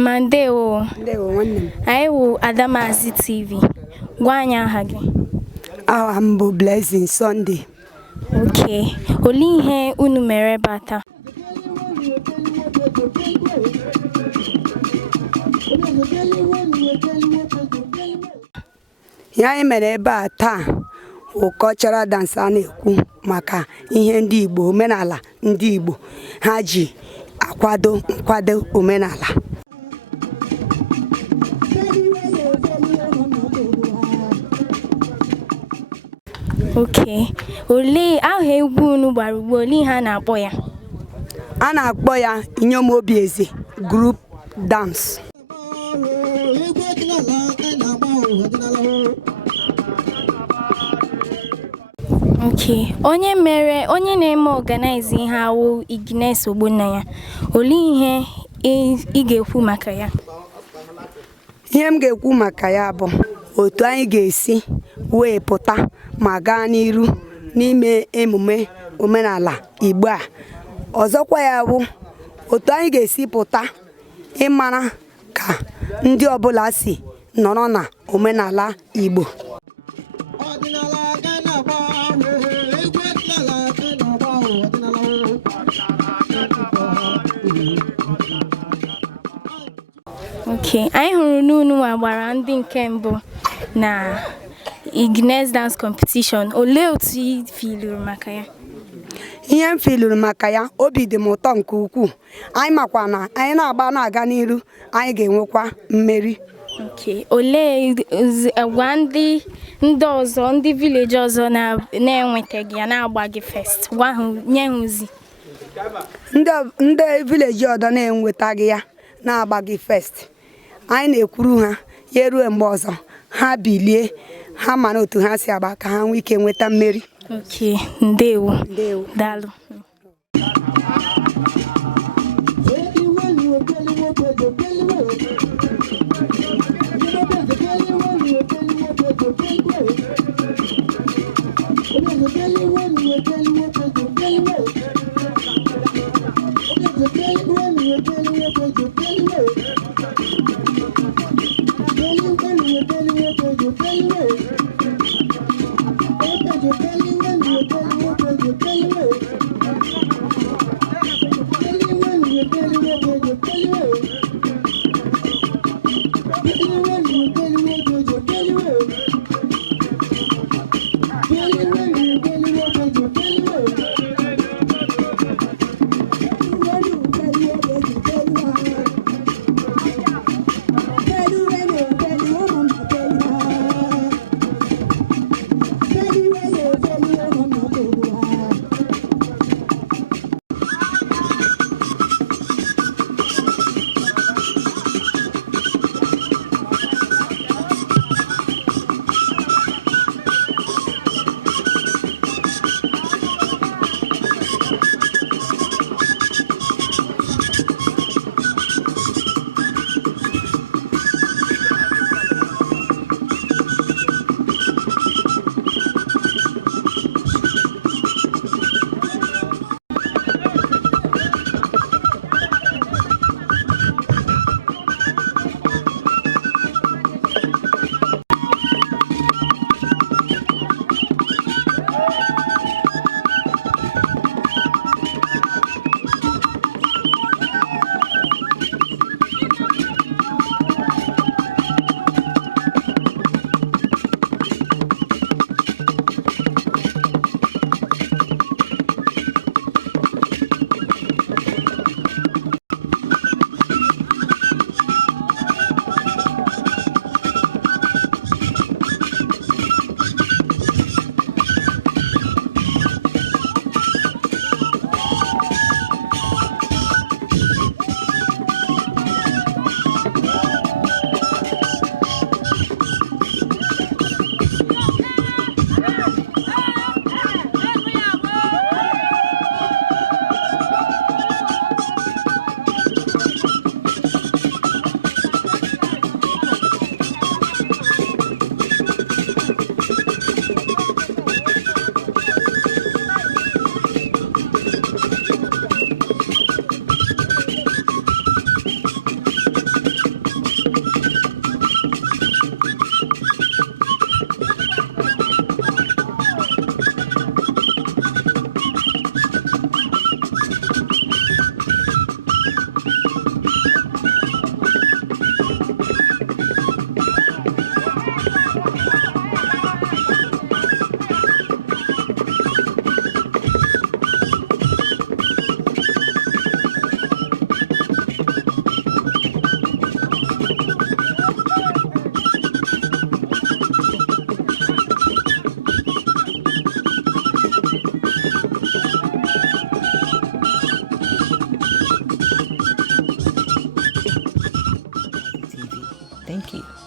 Mandeo. I will Adamazi TV. Gwanya hagi. I'm blessing Sunday. Okay. Oli he unu mere bata. Ya mere bata. Cultural dance na-ekwu maka ihe ndị Igbo omenala ndị Igbo ha ji nkwado omenala. Okay. Ole ahụ egwu unu gbara ugbo ole ha na-akpọ ya? A na-akpọ ya Inyom Obi Eze group dance. Okay. Onye na-eme organize ihe awụ Ignes Ogbonna ya. Ole ihe ị ga-ekwu maka ya? Ihe m ga-ekwu maka ya bụ otu anyị ga-esi wee pụta ma gaa n'iru n'ime emume omenala Igbo a. Ọzọkwa ya bụ otu anyị ga-esi pụta ịmara ka ndị ọbụla si nọrọ na omenala Igbo. Okay, anyị hụrụ n'unu agbara ndị nke mbụ na Ignes dance competition. Ole otu ị filuru maka ya? Ihe m filuru maka ya, obi dị m ụtọ nke ukwuu. Anyị makwa na anyị na-aga n'iru, anyị ga-enwekwa mmeri. Okay, ole gwa ndị ọzọ, ndị village ọzọ na-enwetaghị ya na-agba gị first. Gwa ha nye ha ozi. Ndị village ọzọ na-enwetaghị ya na-agba gị first. Anyị na-ekwuru ha ya ruo mgbe ọzọ ha bilie ha mara otu ha si agba ka ha nwee ike nweta mmeri. Okay, ndewo. Daalụ. Thank you.